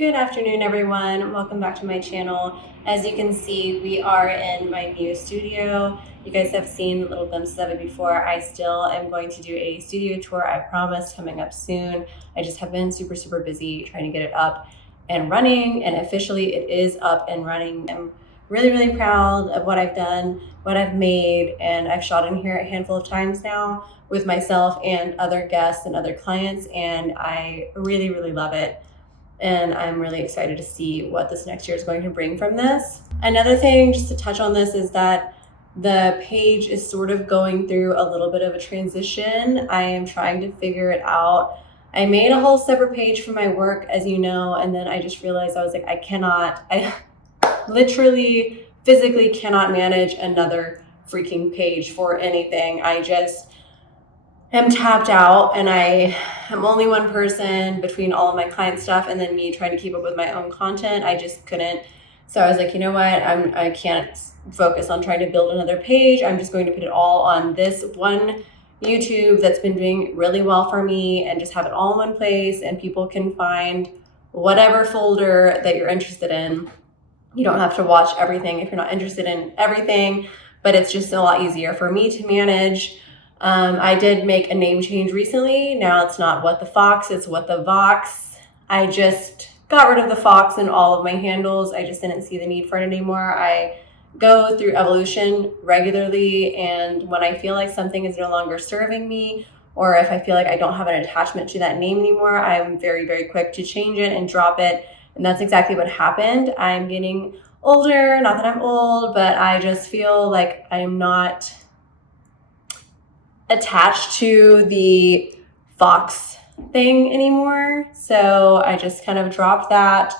Good afternoon, everyone. Welcome back to my channel. As you can see, we are in my new studio. You guys have seen little glimpses of it before. I still am going to do a studio tour, I promise, coming up soon. I just have been super busy trying to get it up and running, and officially it is up and running. I'm really proud of what I've done, what I've made, and I've shot in here a handful of times now with myself and other guests and other clients, and I really love it. And I'm really excited to see what this next year is going to bring from this. Another thing, just to touch on this, is that the page is sort of going through a little bit of a transition. I am trying to figure it out. I made a whole separate page for my work, as you know, and then I just realized I was like, I literally, physically cannot manage another freaking page for anything. I just am tapped out, and I am only one person between all of my client stuff and then me trying to keep up with my own content. I just couldn't. So I was like, you know what? I can't focus on trying to build another page. I'm just going to put it all on this one YouTube that's been doing really well for me, and just have it all in one place, and people can find whatever folder that you're interested in. You don't have to watch everything if you're not interested in everything, but it's just a lot easier for me to manage. I did make a name change recently. Now it's not What the Fox, it's What the Vox. I just got rid of the Fox in all of my handles. I just didn't see the need for it anymore. I go through evolution regularly, and when I feel like something is no longer serving me, or if I feel like I don't have an attachment to that name anymore, I'm very quick to change it and drop it. And that's exactly what happened. I'm getting older, not that I'm old, but I just feel like I'm not attached to the Fox thing anymore. So I just kind of dropped that.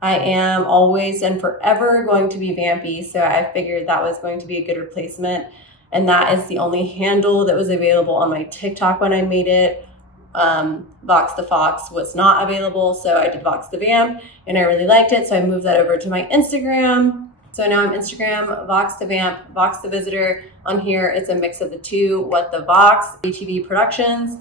I am always and forever going to be Vampy. So I figured that was going to be a good replacement. And that is the only handle that was available on my TikTok when I made it. Vox the Fox was not available. So I did Vox the Vamp, and I really liked it. So I moved that over to my Instagram. So now I'm Instagram, Vox the Vamp, Vox the Visitor. On here, it's a mix of the two, What the Vox, BTV Productions.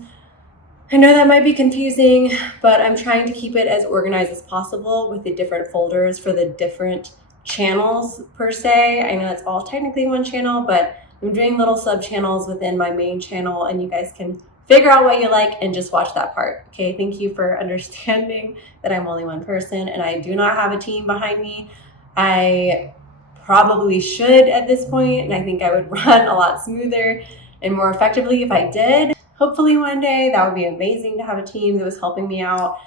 I know that might be confusing, but I'm trying to keep it as organized as possible with the different folders for the different channels per se. I know it's all technically one channel, but I'm doing little sub channels within my main channel, and you guys can figure out what you like and just watch that part. Okay, thank you for understanding that I'm only one person and I do not have a team behind me. I probably should at this point, and I think I would run a lot smoother and more effectively if I did. Hopefully one day. That would be amazing to have a team that was helping me out.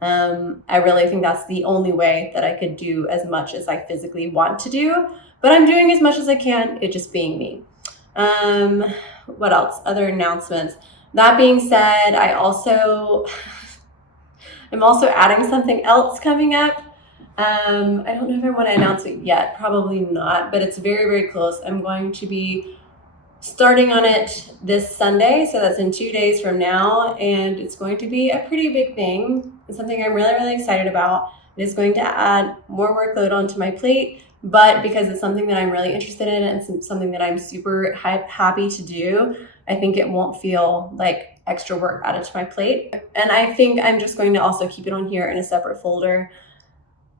I really think that's the only way that I could do as much as I physically want to do, but I'm doing as much as I can, it just being me. What else? Other announcements. That being said, I'm also adding something else coming up. I don't know if I want to announce it yet, probably not, but it's very close. I'm going to be starting on it this Sunday, so that's in 2 days from now, and it's going to be a pretty big thing. It's something I'm really excited about. It is going to add more workload onto my plate, but because it's something that I'm really interested in and something that I'm super happy to do, I think it won't feel like extra work added to my plate. And I think I'm just going to also keep it on here in a separate folder.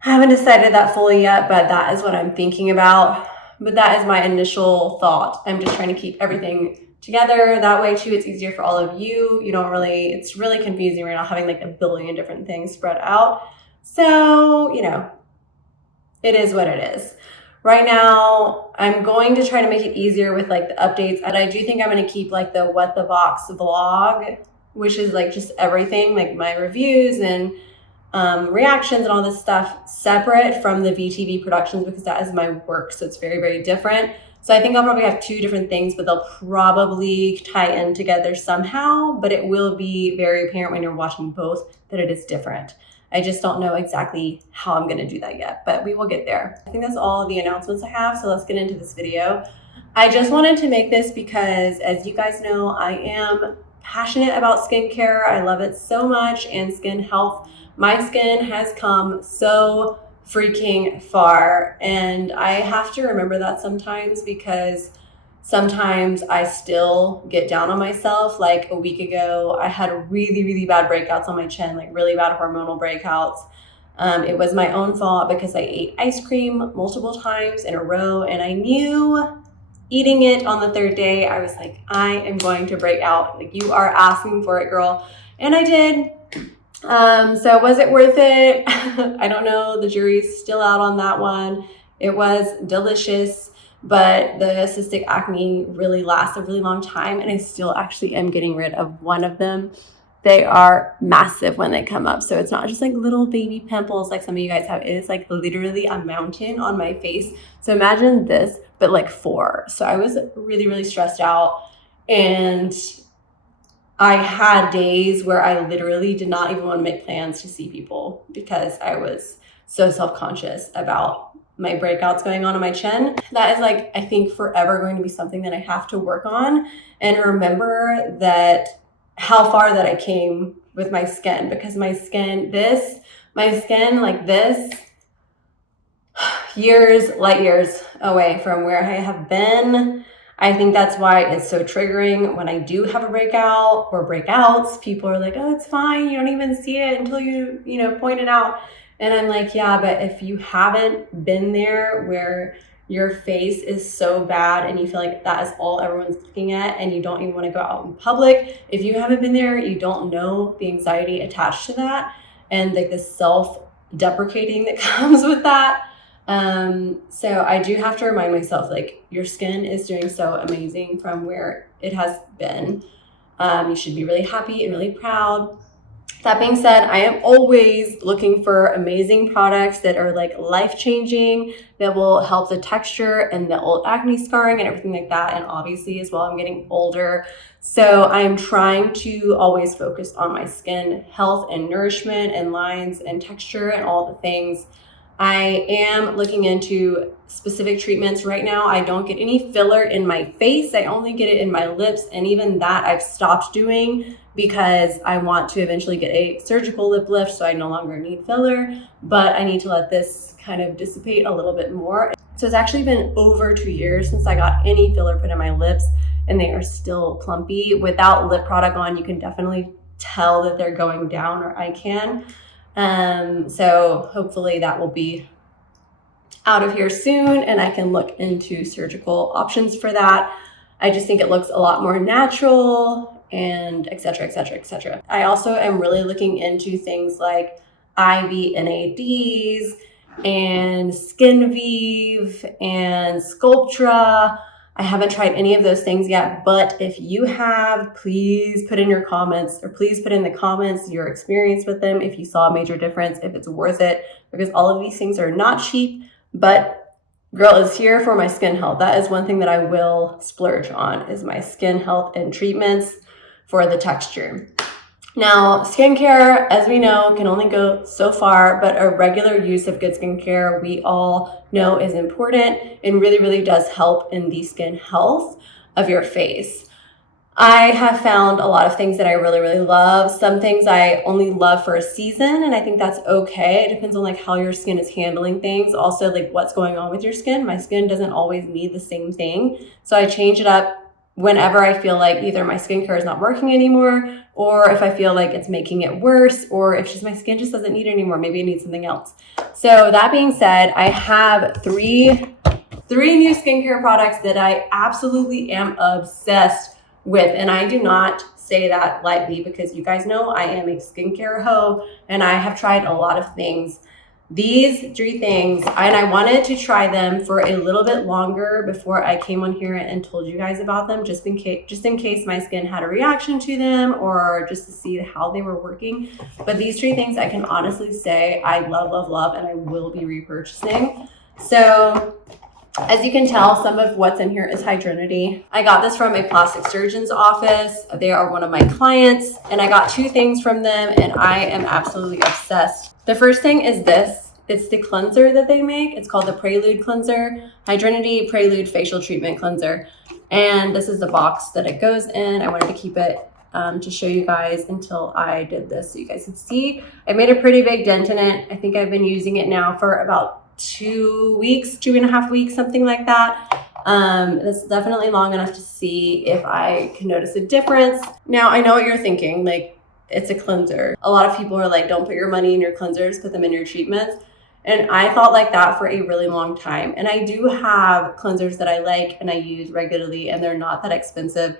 I haven't decided that fully yet, but that is what I'm thinking about. But that is my initial thought. I'm just trying to keep everything together. That way too, it's easier for all of you. It's really confusing right now having like a billion different things spread out. So, it is what it is. Right now, I'm going to try to make it easier with like the updates. And I do think I'm going to keep like the What the Vox vlog, which is like just everything, like my reviews and reactions and all this stuff, separate from the VTV Productions, because that is my work. So it's very different. So I think I'll probably have two different things, but they'll probably tie in together somehow, but it will be very apparent when you're watching both that it is different. I just don't know exactly how I'm going to do that yet, but we will get there. I think that's all the announcements I have. So let's get into this video. I just wanted to make this because, as you guys know, I am passionate about skincare. I love it so much, and skin health. My skin has come so freaking far, and I have to remember that sometimes, because sometimes I still get down on myself. Like a week ago, I had really bad breakouts on my chin, like really bad hormonal breakouts. It was my own fault because I ate ice cream multiple times in a row, and I knew eating it on the third day, I was like, I am going to break out. Like, you are asking for it, girl. And I did. So was it worth it? I don't know. The jury's still out on that one. It was delicious, but the cystic acne really lasts a really long time, and I still actually am getting rid of one of them. They are massive when they come up. So it's not just like little baby pimples like some of you guys have. It is like literally a mountain on my face. So imagine this, but like 4. So I was really, really stressed out. And I had days where I literally did not even want to make plans to see people because I was so self-conscious about my breakouts going on my chin. That is like, I think forever going to be something that I have to work on and remember that how far that I came with my skin, because my skin like this, light years away from where I have been. I think that's why it's so triggering when I do have a breakout or breakouts. People are like, oh, it's fine. You don't even see it until you point it out. And I'm like, yeah, but if you haven't been there where your face is so bad and you feel like that is all everyone's looking at and you don't even want to go out in public, if you haven't been there, you don't know the anxiety attached to that and like the self-deprecating that comes with that. So I do have to remind myself, like, your skin is doing so amazing from where it has been. You should be really happy and really proud. That being said, I am always looking for amazing products that are like life-changing, that will help the texture and the old acne scarring and everything like that. And obviously as well, I'm getting older. So I'm trying to always focus on my skin health and nourishment and lines and texture and all the things. I am looking into specific treatments right now. I don't get any filler in my face. I only get it in my lips. And even that I've stopped doing because I want to eventually get a surgical lip lift. So I no longer need filler, but I need to let this kind of dissipate a little bit more. So it's actually been over 2 years since I got any filler put in my lips, and they are still plumpy. Without lip product on, you can definitely tell that they're going down, or I can. So hopefully that will be out of here soon and I can look into surgical options for that. I just think it looks a lot more natural and et cetera, et cetera, et cetera. I also am really looking into things like IV NADs and Skinvive and Sculptra. I haven't tried any of those things yet, but if you have, please put in your comments, or please put in the comments your experience with them, if you saw a major difference, if it's worth it, because all of these things are not cheap, but girl is here for my skin health. That is one thing that I will splurge on, is my skin health and treatments for the texture. Now, skincare, as we know, can only go so far, but a regular use of good skincare, we all know, is important and really, really does help in the skin health of your face. I have found a lot of things that I really, really love. Some things I only love for a season, and I think that's okay. It depends on like how your skin is handling things. Also, like what's going on with your skin. My skin doesn't always need the same thing. So I change it up whenever I feel like either my skincare is not working anymore, or if I feel like it's making it worse, or if just my skin just doesn't need it anymore. Maybe it needs something else. So that being said, I have three new skincare products that I absolutely am obsessed with. And I do not say that lightly, because you guys know I am a skincare hoe and I have tried a lot of things. These 3 things, and I wanted to try them for a little bit longer before I came on here and told you guys about them, just in case my skin had a reaction to them, or just to see how they were working. But these 3 things I can honestly say I love, love, love, and I will be repurchasing. So as you can tell, some of what's in here is Hydrinity. I got this from a plastic surgeon's office. They are one of my clients, and I got 2 things from them, and I am absolutely obsessed. The first thing is this. It's the cleanser that they make. It's called the Prelude Cleanser, Hydrinity Prelude Facial Treatment Cleanser. And this is the box that it goes in. I wanted to keep it to show you guys until I did this so you guys could see. I made a pretty big dent in it. I think I've been using it now for about 2 weeks, 2.5 weeks, something like that. That's definitely long enough to see if I can notice a difference. Now, I know what you're thinking, like, it's a cleanser. A lot of people are like, don't put your money in your cleansers, put them in your treatments. And I thought like that for a really long time. And I do have cleansers that I like and I use regularly, and they're not that expensive.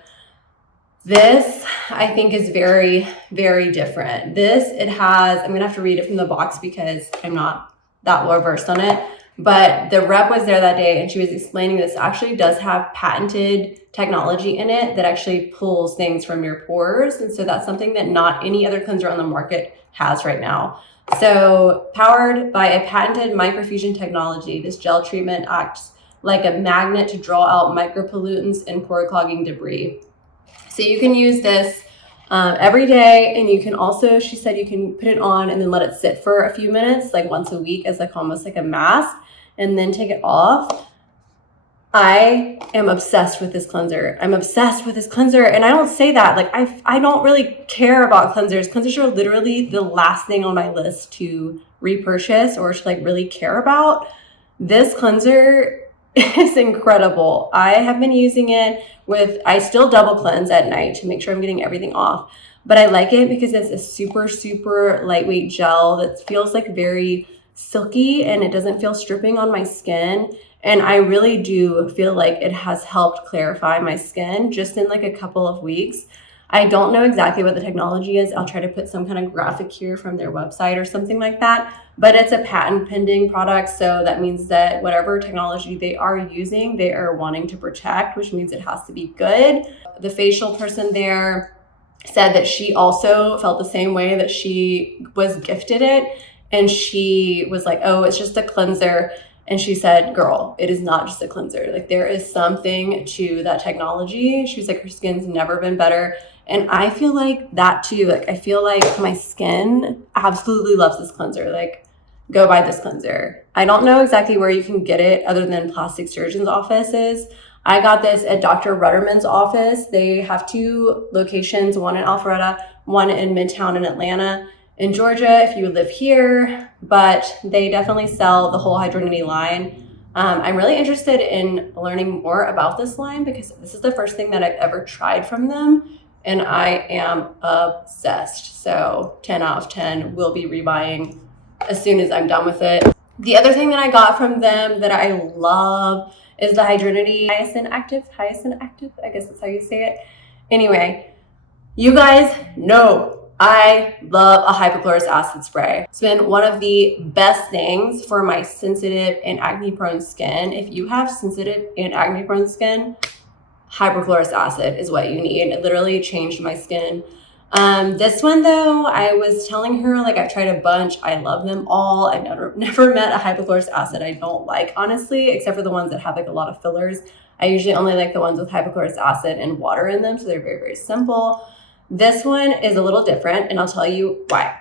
This, I think, is very, very different. This, it has, I'm gonna have to read it from the box because I'm not that well versed on it, but the rep was there that day and she was explaining this actually does have patented technology in it that actually pulls things from your pores. And so that's something that not any other cleanser on the market has right now. So powered by a patented microfusion technology, this gel treatment acts like a magnet to draw out micropollutants and pore clogging debris. So you can use this every day, and you can also, she said, you can put it on and then let it sit for a few minutes, like once a week, as like almost like a mask, and then take it off. I am obsessed with this cleanser. I'm obsessed with this cleanser, and I don't say that like I don't really care about cleansers. Cleansers are literally the last thing on my list to repurchase or to like really care about. This cleanser is incredible. I have been using it I still double cleanse at night to make sure I'm getting everything off. But I like it because it's a super, super lightweight gel that feels like very silky, and it doesn't feel stripping on my skin. And I really do feel like it has helped clarify my skin just in like a couple of weeks. I don't know exactly what the technology is. I'll try to put some kind of graphic here from their website or something like that. But it's a patent pending product. So that means that whatever technology they are using, they are wanting to protect, which means it has to be good. The facial person there said that she also felt the same way, that she was gifted it. And she was like, oh, it's just a cleanser. And she said, girl, it is not just a cleanser. Like, there is something to that technology. She was like, her skin's never been better. And I feel like that too. Like, I feel like my skin absolutely loves this cleanser. Like, go buy this cleanser. I don't know exactly where you can get it other than plastic surgeons' offices. I got this at Dr. Rutterman's office. They have 2 locations, one in Alpharetta, one in Midtown in Atlanta. In Georgia, if you live here, but they definitely sell the whole Hydrinity line. I'm really interested in learning more about this line because this is the first thing that I've ever tried from them, and I am obsessed. So 10 out of 10, will be rebuying as soon as I'm done with it. The other thing that I got from them that I love is the Hydrinity Hyacinth Active, I guess that's how you say it. Anyway, you guys know I love a hypochlorous acid spray. It's been one of the best things for my sensitive and acne prone skin. If you have sensitive and acne prone skin, hypochlorous acid is what you need. It literally changed my skin. This one though, I was telling her, like, I've tried a bunch. I love them all. I've never met a hypochlorous acid I don't like, honestly, except for the ones that have like a lot of fillers. I usually only like the ones with hypochlorous acid and water in them. So they're very, very simple. This one is a little different, and I'll tell you why.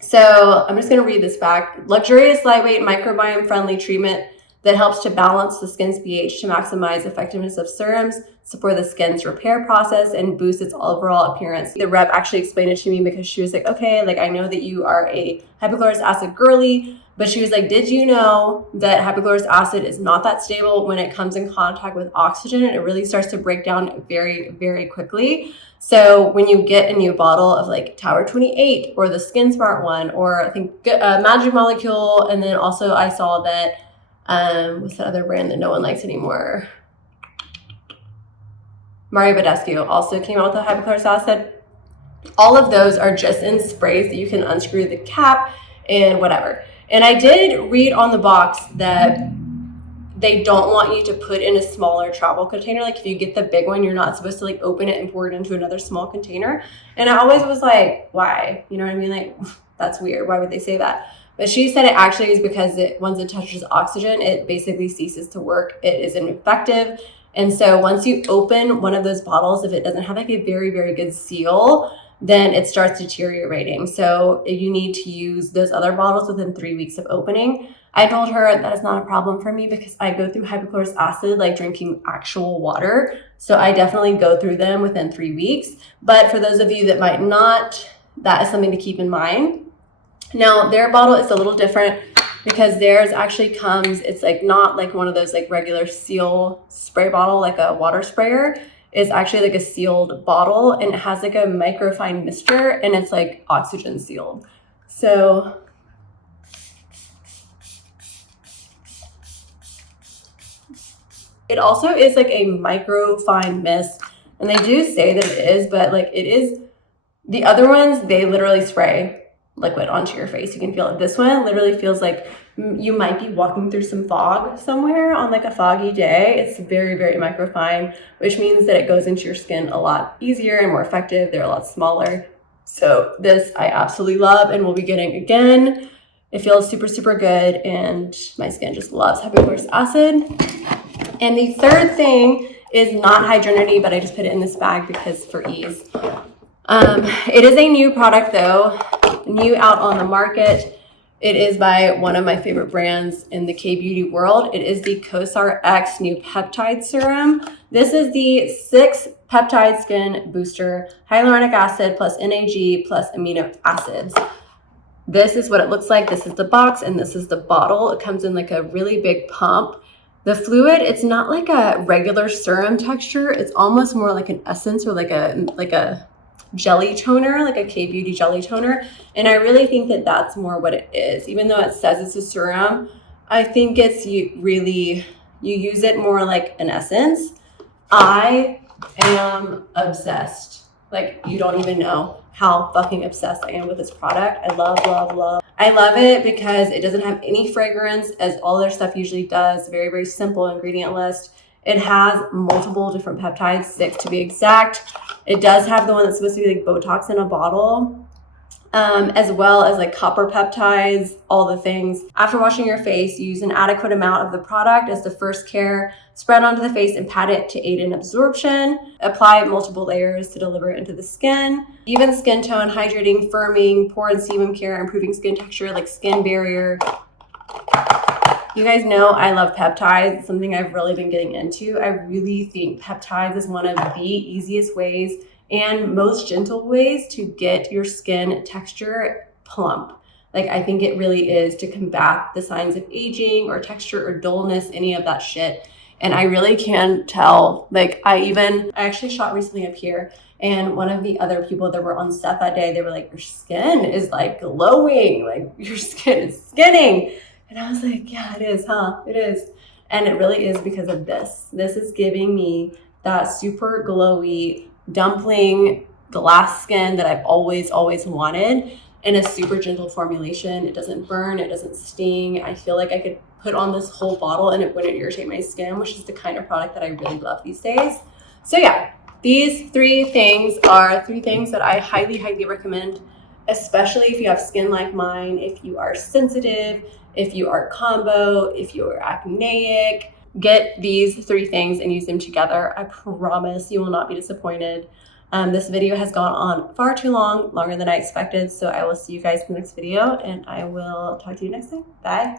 So I'm just going to read this back. Luxurious, lightweight, microbiome-friendly treatment that helps to balance the skin's pH to maximize effectiveness of serums, support the skin's repair process, and boost its overall appearance. The rep actually explained it to me because she was like, okay, like, I know that you are a hypochlorous acid girly, but she was like, did you know that hypochlorous acid is not that stable when it comes in contact with oxygen? It really starts to break down very, very quickly. So when you get a new bottle of like Tower 28 or the Skin Smart one, or I think Magic Molecule, and then also I saw that, what's the other brand that no one likes anymore? Mario Badescu also came out with a hypochlorous acid. All of those are just in sprays that you can unscrew the cap and whatever. And I did read on the box that they don't want you to put in a smaller travel container. Like, if you get the big one, you're not supposed to like open it and pour it into another small container. And I always was like, why? You know what I mean? Like, that's weird. Why would they say that? But she said it actually is because once it touches oxygen, it basically ceases to work. It is ineffective. And so once you open one of those bottles, if it doesn't have like a very, very good seal, then it starts deteriorating. So you need to use those other bottles within 3 weeks of opening. I told her that is not a problem for me because I go through hypochlorous acid like drinking actual water. So I definitely go through them within 3 weeks. But for those of you that might not, that is something to keep in mind. Now, their bottle is a little different because theirs actually comes, it's like not like one of those like regular seal spray bottle, like a water sprayer. is actually like a sealed bottle, and it has like a microfine mister, and it's like oxygen sealed. So it also is like a microfine mist, and they do say that it is, but like it is, the other ones, they literally spray liquid onto your face. You can feel it. This one literally feels like you might be walking through some fog somewhere on like a foggy day. It's very, very microfine, which means that it goes into your skin a lot easier and more effective. They're a lot smaller. So this I absolutely love and will be getting again. It feels super, super good, and my skin just loves hyaluronic acid. And the third thing is not Hydrinity, but I just put it in this bag because for ease. It is a new product though, new out on the market. It is by one of my favorite brands in the K-beauty world. It is the Xoxo X New Peptide Serum. This is the 6 peptide skin booster, hyaluronic acid plus NAG plus amino acids. This is what it looks like. This is the box and this is the bottle. It comes in like a really big pump. The fluid, it's not like a regular serum texture. It's almost more like an essence or like a jelly toner, like a K-beauty jelly toner. And I really think that that's more what it is. Even though it says it's a serum, I think it's you use it more like an essence. I am obsessed. Like, you don't even know how fucking obsessed I am with this product. I love, love, love. I love it because it doesn't have any fragrance, as all their stuff usually does. Very, very simple ingredient list. It has multiple different peptides, 6 to be exact. It does have the one that's supposed to be like Botox in a bottle, as well as like copper peptides, all the things. After washing your face, use an adequate amount of the product as the first care. Spread onto the face and pat it to aid in absorption. Apply multiple layers to deliver it into the skin. Even skin tone, hydrating, firming, pore and sebum care, improving skin texture like skin barrier. You guys know I love peptides. It's something I've really been getting into. I really think peptides is one of the easiest ways and most gentle ways to get your skin texture plump. Like, I think it really is to combat the signs of aging or texture or dullness, any of that shit. And I really can tell, like I actually shot recently up here, and one of the other people that were on set that day, they were like, your skin is like glowing, like your skin is skinning. And I was like, yeah, it is, huh? It is. And it really is because of this. This is giving me that super glowy dumpling glass skin that I've always, always wanted in a super gentle formulation. It doesn't burn, it doesn't sting. I feel like I could put on this whole bottle and it wouldn't irritate my skin, which is the kind of product that I really love these days. So yeah, these 3 things are 3 things that I highly, highly recommend, especially if you have skin like mine, if you are sensitive, if you are combo, if you're acneic. Get these 3 things and use them together. I promise you will not be disappointed. This video has gone on far too long, longer than I expected. So I will see you guys in the next video, and I will talk to you next time. Bye.